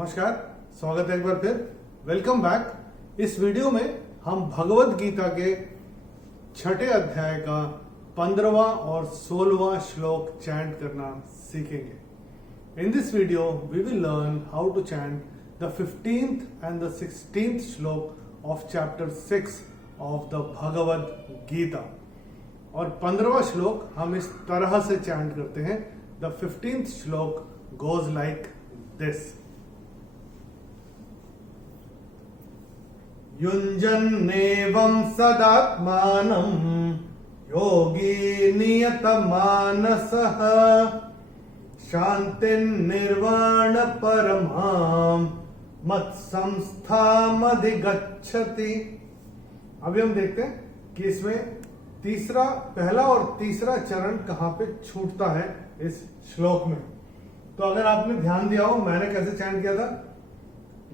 नमस्कार, स्वागत है एक बार फिर। Welcome back. इस वीडियो में हम भगवत गीता के छठे अध्याय का 15वां और 16वां श्लोक चैंट करना सीखेंगे। In this video we will learn how to chant the 15th and the 16th shloka of chapter 6 of the Bhagavad Gita. और 15वां श्लोक हम इस तरह से चैंट करते हैं। द 15th श्लोक goes like this. युञ्जन्नेवं सदात्मानं योगी नियतमानसः शान्तिर्निर्वाण परमां मत्संस्थामधिगच्छति। अभी हम देखते हैं कि इसमें पहला और तीसरा चरण कहां पे छूटता है इस श्लोक में। तो अगर आपने ध्यान दिया हो, मैंने कैसे चैंट किया था,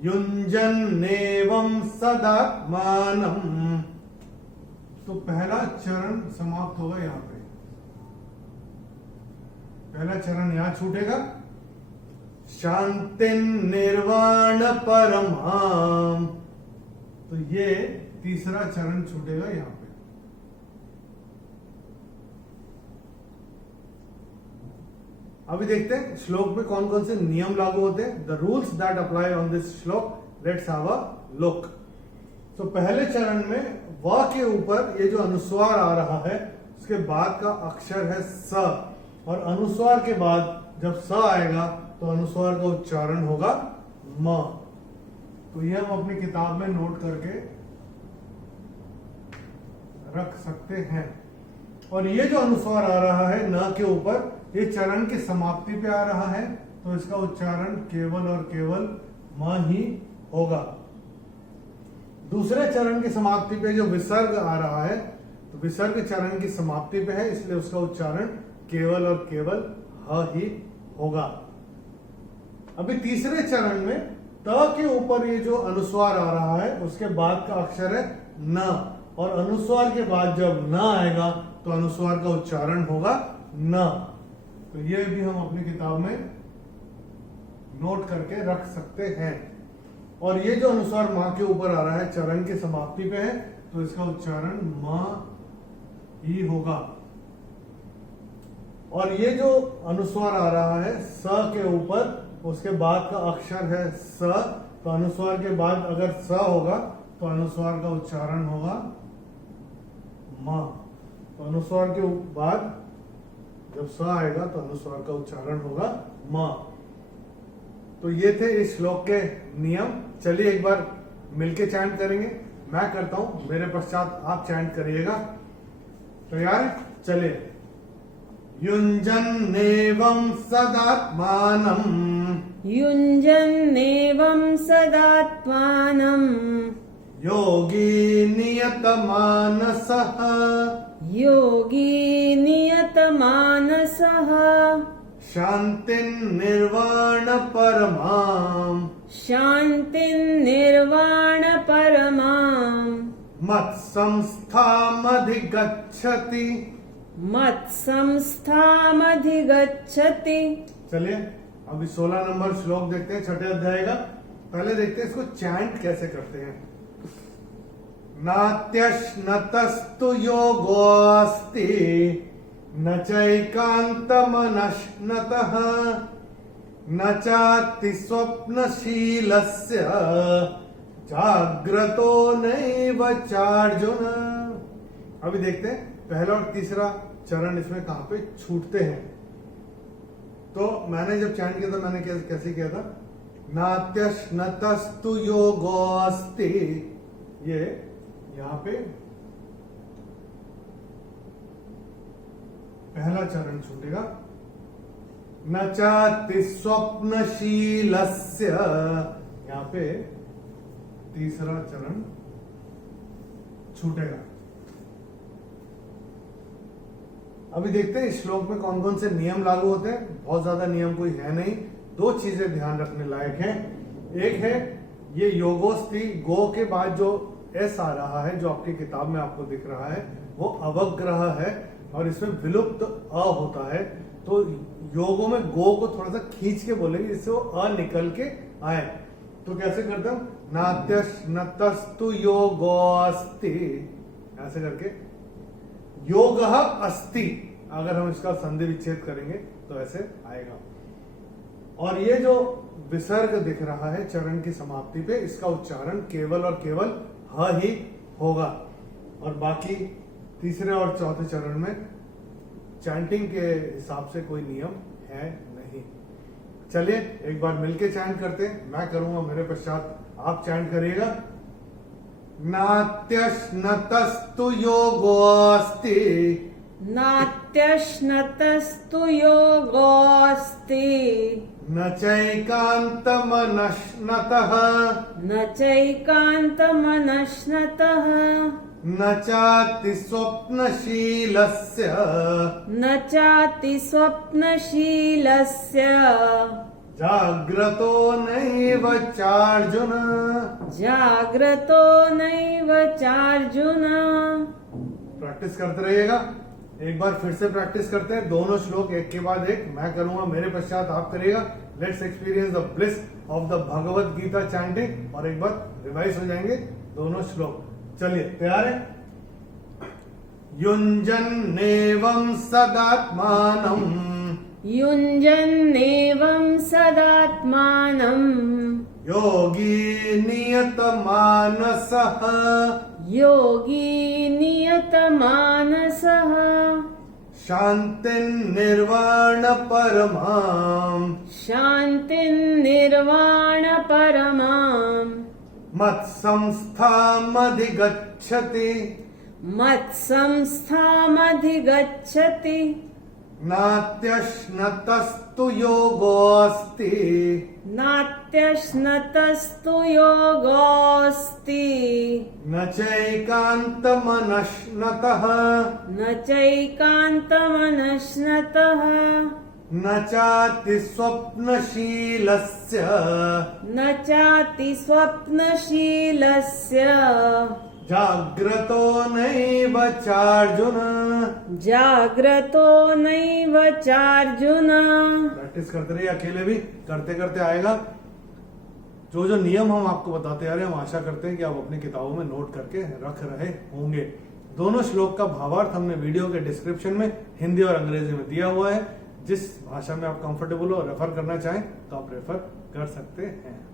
युञ्जन्नेवं सदात्मानं, तो पहला चरण समाप्त होगा यहां पे। पहला चरण यहां छूटेगा। शान्तिर्निर्वाण परमां, तो ये तीसरा चरण छूटेगा यहां पे। अभी देखते हैं श्लोक में कौन कौन से नियम लागू होते हैं। The rules that apply on this श्लोक, लेट्स हैव अ लुक। तो पहले चरण में व के ऊपर ये जो अनुस्वार आ रहा है, उसके बाद का अक्षर है स, और अनुस्वार के बाद जब स आएगा तो अनुस्वार का उच्चारण होगा म। तो ये हम अपनी किताब में नोट करके रख सकते हैं। और ये जो अनुस्वार आ रहा है न के ऊपर, ये चरण की समाप्ति पे आ रहा है, तो इसका उच्चारण केवल और केवल म ही होगा। दूसरे चरण की समाप्ति पे जो विसर्ग आ रहा है, तो विसर्ग चरण की समाप्ति पे है, इसलिए उसका उच्चारण केवल और केवल ह ही होगा। अभी तीसरे चरण में त के ऊपर ये जो अनुस्वार आ रहा है, उसके बाद का अक्षर है न, और अनुस्वार के बाद जब न आएगा तो अनुस्वार का उच्चारण होगा न। तो ये भी हम अपनी किताब में नोट करके रख सकते हैं। और ये जो अनुस्वार मां के ऊपर आ रहा है, चरण की समाप्ति पे है, तो इसका उच्चारण मां ही होगा। और ये जो अनुस्वार आ रहा है स के ऊपर, उसके बाद का अक्षर है स, तो अनुस्वार के बाद अगर स होगा तो अनुस्वार का उच्चारण होगा मां। तो अनुस्वार के बाद जब स आएगा तो अनुस्वार का उच्चारण होगा म। तो ये थे इस श्लोक के नियम। चलिए एक बार मिलके चैंट करेंगे। मैं करता हूं, मेरे पश्चात आप चैंट करिएगा। तैयार? चलिए। युञ्जन्नेवं सदात्मानं युञ्जन्नेवं सदात्मानं योगी नियतमानसः योगी नियतमानसः शान्तिर्निर्वाण परमां शान्तिर्निर्वाण परमां मत्संस्थामधिगच्छति। मत्संस्थामधिगच्छति। चलिए अभी 16 नंबर श्लोक देखते हैं छठे अध्याय का। पहले देखते हैं इसको चैंट कैसे करते हैं। नात्यश्नतस्तु योगोऽस्ति न चैकान्तमनश्नतः न चाति स्वप्नशीलस्य जाग्रतो नैव चार्जुन। अभी देखते हैं पहला और तीसरा चरण इसमें कहां पे छूटते हैं। तो मैंने जब चैंट किया था, मैंने कैसे किया था, नात्यश्नतस्तु योगोऽस्ति, ये यहां पे पहला चरण छूटेगा। न चाति स्वप्नशीलस्य, यहां पे तीसरा चरण छूटेगा। अभी देखते हैं इस श्लोक में कौन कौन से नियम लागू होते हैं। बहुत ज्यादा नियम कोई है नहीं, दो चीजें ध्यान रखने लायक हैं। एक है ये योगोस्ति, गो के बाद जो एस आ रहा है, जो आपकी किताब में आपको दिख रहा है, वो अवग्रह है और इसमें विलुप्त अ होता है। तो योगों में गो को थोड़ा सा खींच के बोलेंगे जिससे वो अ निकल के आए। तो कैसे करते हम, नात्यश नतस्तु योगो अस्ति, ऐसे करके योग अस्ति, अगर हम इसका संधि विच्छेद करेंगे तो ऐसे आएगा। और ये जो विसर्ग दिख रहा है चरण की समाप्ति पे, इसका उच्चारण केवल और केवल ह ही होगा। और बाकी तीसरे और चौथे चरण में चैंटिंग के हिसाब से कोई नियम है नहीं। चलिए एक बार मिलके चैंट करते हैं, मैं करूंगा, मेरे पश्चात आप चैंट करिएगा। नात्यश्नतस्तु योगोऽस्ति, नात्यश्नतस्तु योगोऽस्ति, न चैकान्तमनश्नतः, न चैकान्तमनश्नतः, न चाति स्वप्नशीलस्य, न चाति स्वप्नशीलस्य, जाग्रतो नैव चार्जुन, जाग्रतो नैव चार्जुन। प्रैक्टिस करते रहिएगा। एक बार फिर से प्रैक्टिस करते हैं, दोनों श्लोक एक के बाद एक, मैं करूंगा, मेरे पश्चात आप करिएगा। Let's experience the bliss of the Bhagavad Gita chanting. और एक बार रिवाइज हो जाएंगे दोनों श्लोक। चलिए तैयार है। युञ्जन्नेवं सदात्मानं, युञ्जन्नेवं सदात्मानं, योगी नियतमानसः, योगी नियतमानसः, शान्तिर्निर्वाण परमां, शान्तिर्निर्वाणपरमाम्, मत्संस्थामधिगच्छति, मत्संस्थामधिगच्छति, नात्यश्नतस्तु योगोऽस्ति, नात्यश्नतस्तु योगोऽस्ति, न चैकान्तमनश्नतः, न चैकान्तमनश्नतः, न चाति स्वप्नशीलस्य, न चाति स्वप्नशीलस्य, जाग्रतो नैव चार्जुन। जाग्रतो नैव चार्जुन। प्रैक्टिस करते रहिए, अकेले भी करते करते आएगा। जो जो नियम हम आपको बताते आ रहे हैं, हम आशा करते हैं कि आप अपनी किताबों में नोट करके रख रहे होंगे। दोनों श्लोक का भावार्थ हमने वीडियो के डिस्क्रिप्शन में हिंदी और अंग्रेजी में दिया हुआ है। जिस भाषा में आप कंफर्टेबल हो, रेफर करना चाहें तो आप रेफर कर सकते हैं।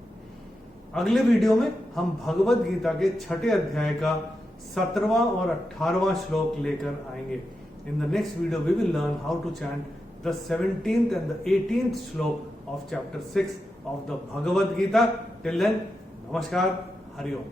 अगले वीडियो में हम भगवत गीता के 6ठे अध्याय का 17वां और 18वां श्लोक लेकर आएंगे। In the next video we will learn how to chant the 17th and the 18th श्लोक of chapter 6 of the Bhagavad Gita. Till then, namaskar, Hari Om.